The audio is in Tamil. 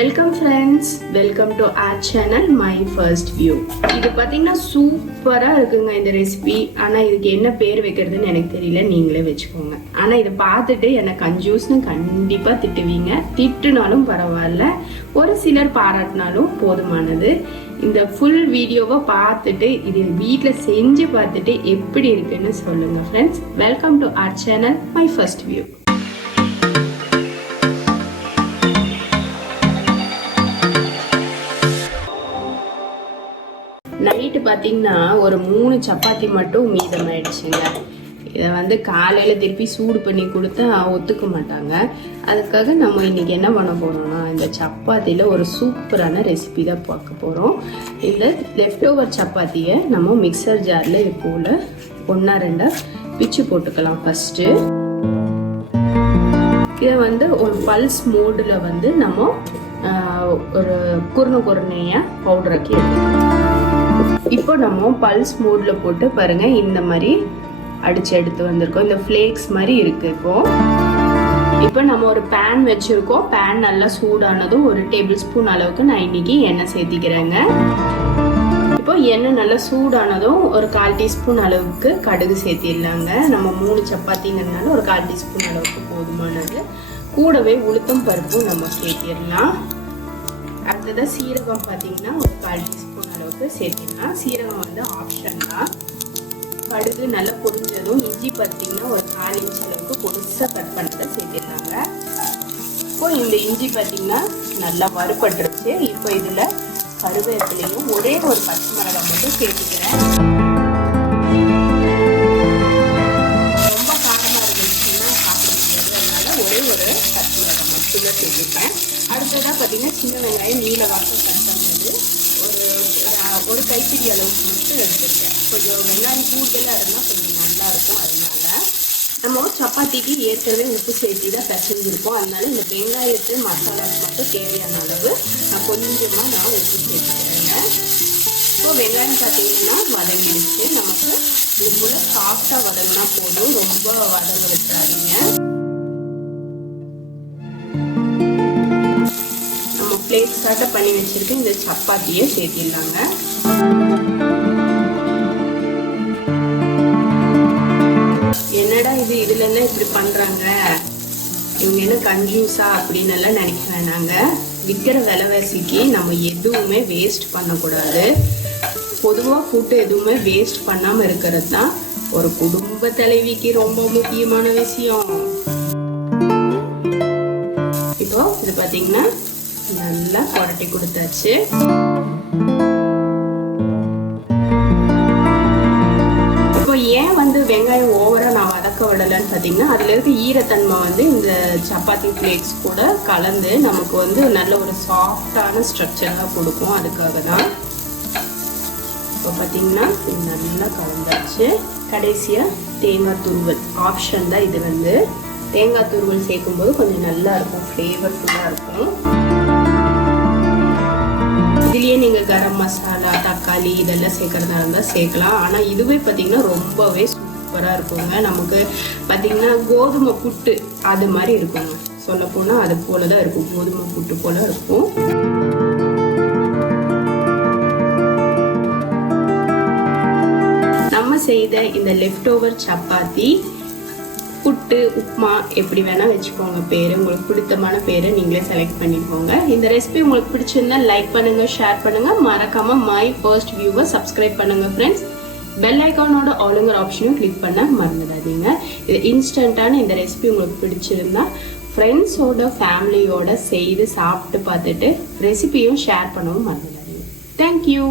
Welcome friends, welcome to R channel my first view. இது பார்த்தீங்கன்னா சூப்பராக இருக்குங்க இந்த ரெசிபி. ஆனால் இதுக்கு என்ன பேர் வைக்கிறதுன்னு எனக்கு தெரியல, நீங்களே வச்சுக்கோங்க. ஆனால் இதை பார்த்துட்டு எனக்கு கன்ஜூஸ்னு கண்டிப்பாக திட்டுவீங்க. திட்டுனாலும் பரவாயில்ல, ஒரு சிலர் பாராட்டினாலும் போதுமானது. இந்த ஃபுல் வீடியோவை பார்த்துட்டு இது வீட்டில் செஞ்சு பார்த்துட்டு எப்படி இருக்குன்னு சொல்லுங்கள் friends. Welcome to R channel my first view. Night பார்த்தீங்கன்னா ஒரு 3 சப்பாத்தி மட்டும் மீதமாயிடுச்சுங்க. இதை காலையில் திருப்பி சூடு பண்ணி கொடுத்தா ஒத்துக்க மாட்டாங்க. அதுக்காக நம்ம இன்னைக்கு என்ன பண்ண போகிறோம்னா, இந்த சப்பாத்தியில் ஒரு சூப்பரான ரெசிபி தான் பார்க்க போகிறோம். இதில் லெஃப்ட் ஓவர் சப்பாத்தியை நம்ம மிக்சர் ஜாரில் இது போல் 1-2 பிச்சு போட்டுக்கலாம். ஃபஸ்ட்டு இதை ஒரு பல்ஸ் மோடில் நம்ம ஒரு குருணையாக பவுடராக்கி எடுத்துக்கலாம். இப்போ நம்ம பல்ஸ் மோட்ல போட்டு பாருங்க, இந்த மாதிரி அடிச்சு எடுத்து வந்திருக்கோம். இந்த ஃபிளேக்ஸ் மாதிரி இருக்கு. இப்போ நம்ம ஒரு பேன் வச்சிருக்கோம். பேன் நல்லா சூடானதும் 1 டேபிள் ஸ்பூன் அளவுக்கு நான் இன்னைக்கு எண்ணெய் சேர்த்திக்கிறேங்க. இப்போ எண்ணெய் நல்லா சூடானதும் ஒரு 1/4 டீஸ்பூன் அளவுக்கு கடுகு சேர்த்திடலாங்க. நம்ம 3 சப்பாத்திங்கிறதுனால ஒரு 1/4 டீஸ்பூன் அளவுக்கு போதுமானது. கூடவே உளுத்தம் பருப்பும் நம்ம சேர்த்திடலாம். அடுத்ததான் சீரகம் பார்த்தீங்கன்னா ஒரு 1/4 டீஸ்பூன் அளவுக்கு சேர்த்திடலாம். சீரகம் ஆப்ஷன் தான். கடுகு நல்லா பொரிஞ்சதும் இஞ்சி பார்த்தீங்கன்னா ஒரு 4 இன்ச் அளவுக்கு பொடிசாக கட் பண்ணதை சேர்த்திடலாங்க. இப்போ இந்த இஞ்சி பார்த்தீங்கன்னா நல்லா வறுபட்டுருச்சு. இப்போ இதில் கருவேப்பிலையும் ஒரே ஒரு பச்சை மிளகாய் மட்டும் சேர்த்துக்கிறேன். ரொம்ப காரமாக இருந்துச்சுன்னா சாப்பிட முடியாது, அதனால ஒரே ஒரு பச்சை மிளகாய் மட்டும் தான் சேர்த்துக்கிறேன். அடுத்ததாக பார்த்தீங்கன்னா சின்ன வெங்காயம் நீல வாசம் கட் பண்ணது ஒரு கைப்பிடி அளவுக்கு மட்டும் எடுத்துருக்கேன். கொஞ்சம் வெங்காயம் கூடுதலாக இருந்தால் கொஞ்சம் நல்லாயிருக்கும். அதனால நம்ம சப்பாத்திக்கு ஏற்கனவே உப்பு சேர்த்து தான் பிசைஞ்சிருக்கோம். அதனால இந்த வெங்காயத்து மசாலாவுக்கு மட்டும் தேவையான அளவு நான் கொஞ்சமாக உப்பு சேர்த்துக்கிறேங்க. இப்போ வெங்காயம் பார்த்தீங்கன்னா வதங்கிடுச்சு. நமக்கு இது போல் சாஃப்டாக வதங்கினா போதும், ரொம்ப வதங்க வச்சாதீங்க. பிளேட் ஸ்டார்ட் பண்ணி வச்சிருக்கேன். இந்த சப்பாத்தியை சேர்த்திடலாங்க. என்னடா இது, இதுல என்ன இப்படி பண்றாங்க, இவங்க என்ன கன்ஜூஸா அப்படின்னு எல்லாம் நினைக்க வேணாங்க. விற்கிற விலைவாசிக்கு நம்ம எதுவுமே வேஸ்ட் பண்ணக்கூடாது. பொதுவாக ஃபுட்டு எதுவுமே வேஸ்ட் பண்ணாம இருக்கிறது தான் ஒரு குடும்ப தலைவிக்கு ரொம்ப முக்கியமான விஷயம். இப்போ இது பார்த்தீங்கன்னா நல்லா புரட்டி கொடுத்தாச்சு. இப்போ ஏன் வெங்காயம் ஓவரா நான் வதக்க விடலன்னு பார்த்தீங்கன்னா, அதுல இருக்க ஈரத்தன்மை இந்த சப்பாத்தி ஃபிளேக்ஸ் கூட கலந்து நமக்கு நல்ல ஒரு சாஃப்டான ஸ்ட்ரக்சராக கொடுக்கும். அதுக்காக தான். இப்போ பார்த்தீங்கன்னா நல்லா கலந்தாச்சு. கடைசியா தேங்காய் துருவல் ஆப்ஷன் தான். இது தேங்காய் துருவல் சேர்க்கும்போது கொஞ்சம் நல்லா இருக்கும், ஃப்ளேவர்ஃபுல்லாக இருக்கும். இதுலேயே நீங்கள் கரம் மசாலா, தக்காளி இதெல்லாம் சேர்க்குறதா இருந்தால் சேர்க்கலாம். ஆனால் இதுவே பார்த்தீங்கன்னா ரொம்பவே சூப்பராக இருக்குங்க. நமக்கு பார்த்தீங்கன்னா கோதுமை புட்டு அது மாதிரி இருக்குங்க. சொல்லப்போனால் அது போல தான் இருக்கும், கோதுமை புட்டு போல இருக்கும். நம்ம செய்த இந்த லெஃப்ட் ஓவர் சப்பாத்தி, புட்டு, உப்மா எப்படி வேணா வச்சுக்கோங்க பேரு. உங்களுக்கு பிடித்தமான பேரை நீங்களே செலக்ட் பண்ணிக்கோங்க. இந்த ரெசிபி உங்களுக்கு பிடிச்சிருந்தா லைக் பண்ணுங்க, ஷேர் பண்ணுங்க. மறக்காம மை ஃபர்ஸ்ட் வியூவை சப்ஸ்கிரைப் பண்ணுங்க ஃப்ரெண்ட்ஸ். பெல் ஐக்கானோட ஆளுங்கிற ஆப்ஷனையும் கிளிக் பண்ண மறந்துடாதீங்க. இது இன்ஸ்டன்டான இந்த ரெசிபி உங்களுக்கு பிடிச்சிருந்தா ஃப்ரெண்ட்ஸோட ஃபேமிலியோட செய்து சாப்பிட்டு பார்த்துட்டு ரெசிபியும் ஷேர் பண்ணவும் மறந்துடாதீங்க. தேங்க்யூ.